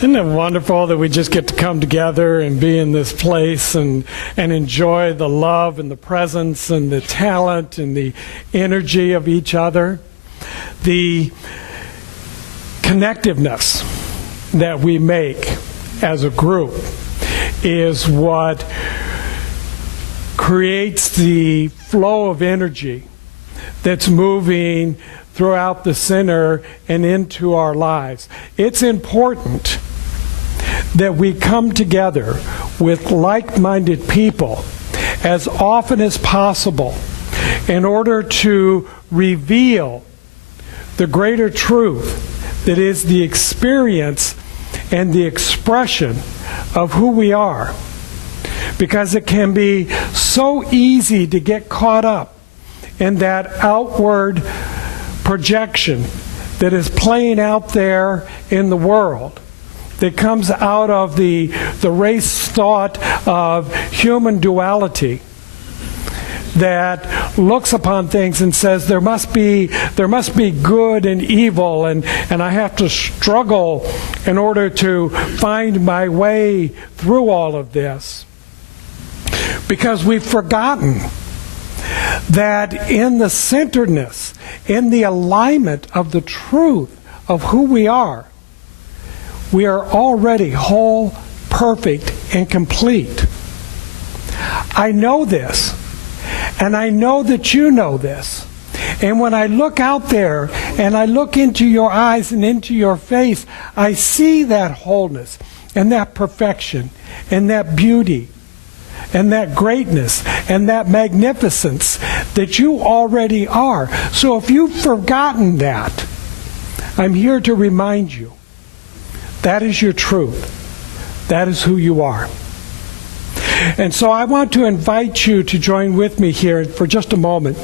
Isn't it wonderful that we just get to come together and be in this place and enjoy the love and the presence and the talent and the energy of each other? The connectiveness that we make as a group is what creates the flow of energy that's moving throughout the center and into our lives. It's important that we come together with like-minded people as often as possible in order to reveal the greater truth that is the experience and the expression of who we are. Because it can be so easy to get caught up in that outward projection that is playing out there in the world, that comes out of the race thought of human duality, that looks upon things and says there must be good and evil, and I have to struggle in order to find my way through all of this. Because we've forgotten that in the centeredness, in the alignment of the truth of who we are already whole, perfect, and complete. I know this, and I know that you know this. And when I look out there and I look into your eyes and into your face, I see that wholeness and that perfection and that beauty and that greatness and that magnificence that you already are. So if you've forgotten that, I'm here to remind you. That is your truth. That is who you are. And so I want to invite you to join with me here for just a moment.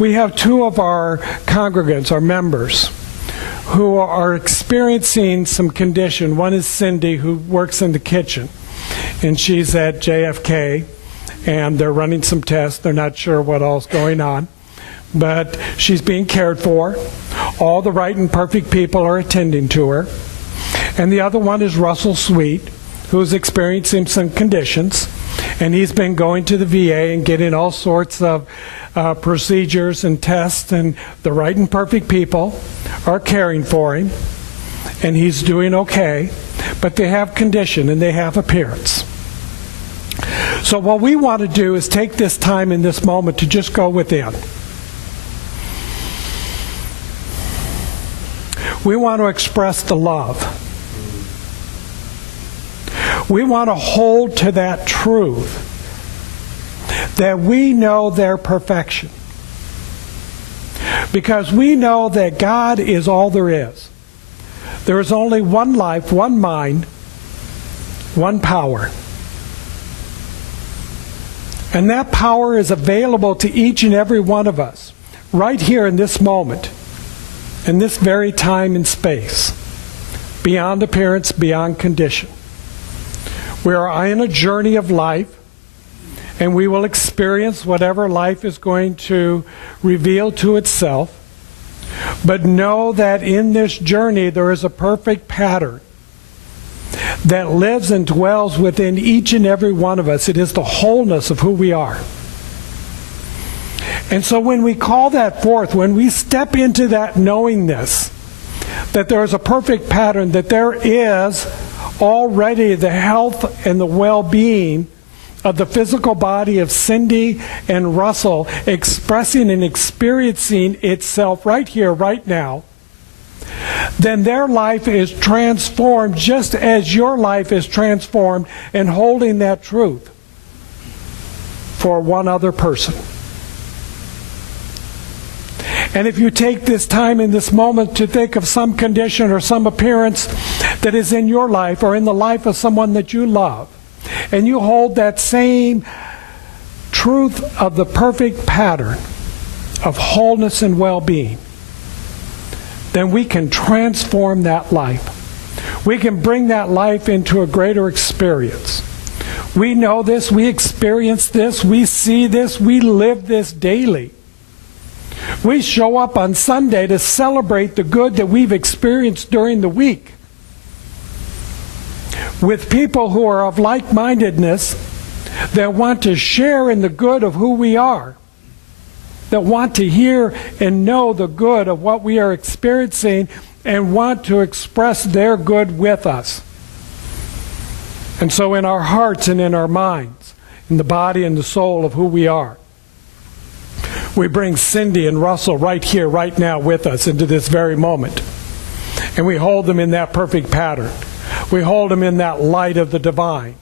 We have two of our congregants, our members, who are experiencing some condition. One is Cindy, who works in the kitchen, and she's at JFK, and they're running some tests. They're not sure what all's going on, but she's being cared for. All the right and perfect people are attending to her. And the other one is Russell Sweet, who's experiencing some conditions, and he's been going to the VA and getting all sorts of procedures and tests, and the right and perfect people are caring for him, and he's doing okay, but they have condition and they have appearance. So what we want to do is take this time in this moment to just go within. We want to express the love. We want to hold to that truth that we know their perfection. Because we know that God is all there is. There is only one life, one mind, one power. And that power is available to each and every one of us right here in this moment, in this very time and space, beyond appearance, beyond condition. We are in a journey of life, and we will experience whatever life is going to reveal to itself. But know that in this journey there is a perfect pattern that lives and dwells within each and every one of us. It is the wholeness of who we are. And so when we call that forth, when we step into that knowingness, that there is a perfect pattern, that there is already the health and the well-being of the physical body of Cindy and Russell expressing and experiencing itself right here, right now, then their life is transformed just as your life is transformed in holding that truth for one other person. And if you take this time in this moment to think of some condition or some appearance that is in your life or in the life of someone that you love, and you hold that same truth of the perfect pattern of wholeness and well-being, then we can transform that life. We can bring that life into a greater experience. We know this, we experience this, we see this, we live this daily. We show up on Sunday to celebrate the good that we've experienced during the week. with people who are of like-mindedness, that want to share in the good of who we are, that want to hear and know the good of what we are experiencing and want to express their good with us. And so in our hearts and in our minds, in the body and the soul of who we are, we bring Cindy and Russell right here, right now with us into this very moment. And we hold them in that perfect pattern. We hold them in that light of the divine.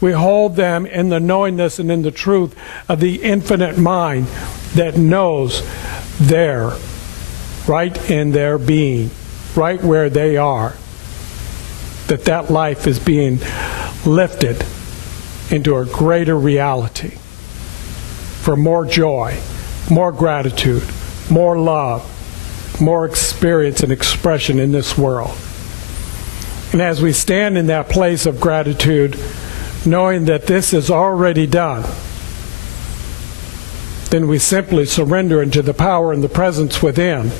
We hold them in the knowingness and in the truth of the infinite mind that knows there, right in their being, right where they are, that life is being lifted into a greater reality for more joy, more gratitude, more love, more experience and expression in this world. And as we stand in that place of gratitude, knowing that this is already done, then we simply surrender into the power and the presence within,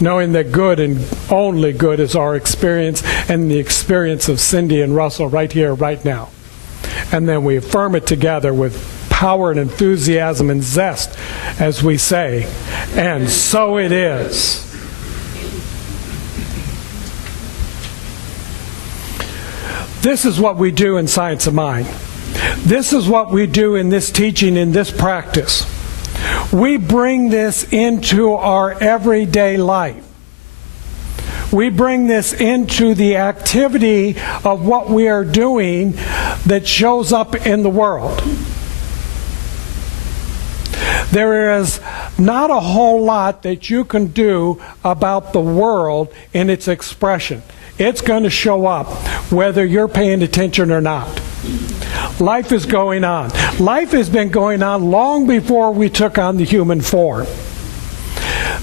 knowing that good and only good is our experience and the experience of Cindy and Russell right here, right now. And then we affirm it together with power and enthusiasm and zest as we say, and so it is. This is what we do in Science of Mind. This is what we do in this teaching, in this practice. We bring this into our everyday life. We bring this into the activity of what we are doing that shows up in the world. There is not a whole lot that you can do about the world in its expression. It's going to show up whether you're paying attention or not. Life is going on. Life has been going on long before we took on the human form.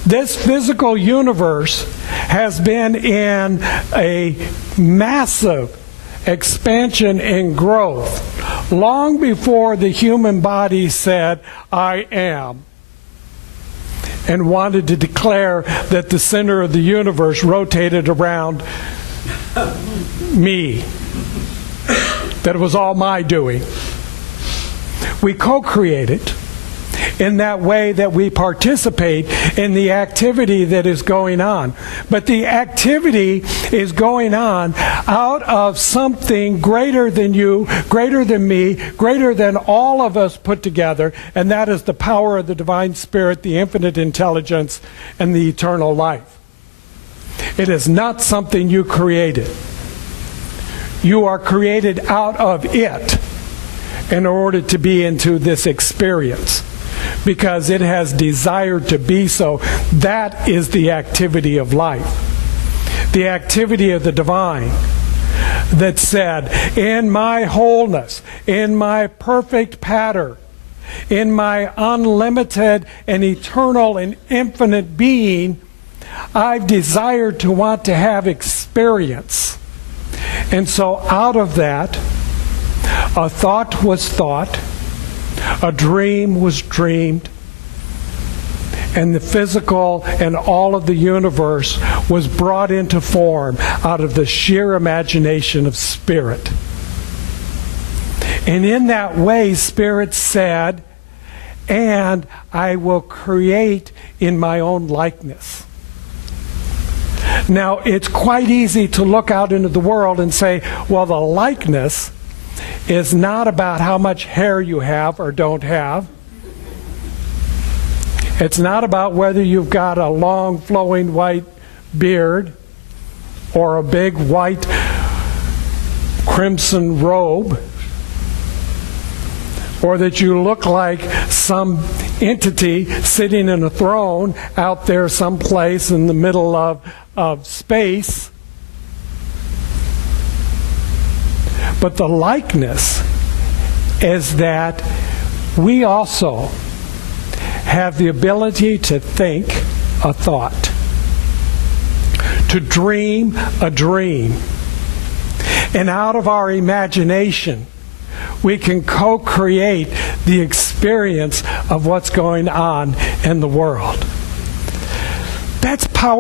This physical universe has been in a massive expansion and growth long before the human body said, I am, and wanted to declare that the center of the universe rotated around me, that it was all my doing. We co-create it in that way that we participate in the activity that is going on. But the activity is going on out of something greater than you, greater than me, greater than all of us put together, and that is the power of the divine spirit, the infinite intelligence, and the eternal life. It is not something you created. You are created out of it in order to be into this experience, because it has desired to be so. That is the activity of life, the activity of the divine that said, in my wholeness, in my perfect pattern, in my unlimited and eternal and infinite being, I've desired to want to have experience. And so out of that, a thought was thought, a dream was dreamed, and the physical and all of the universe was brought into form out of the sheer imagination of Spirit. And in that way, Spirit said, and I will create in my own likeness. Now, it's quite easy to look out into the world and say, well, the likeness is not about how much hair you have or don't have. It's not about whether you've got a long flowing white beard or a big white crimson robe, or that you look like some entity sitting in a throne out there someplace in the middle of space. But the likeness is that we also have the ability to think a thought, to dream a dream. And out of our imagination, we can co-create the experience of what's going on in the world.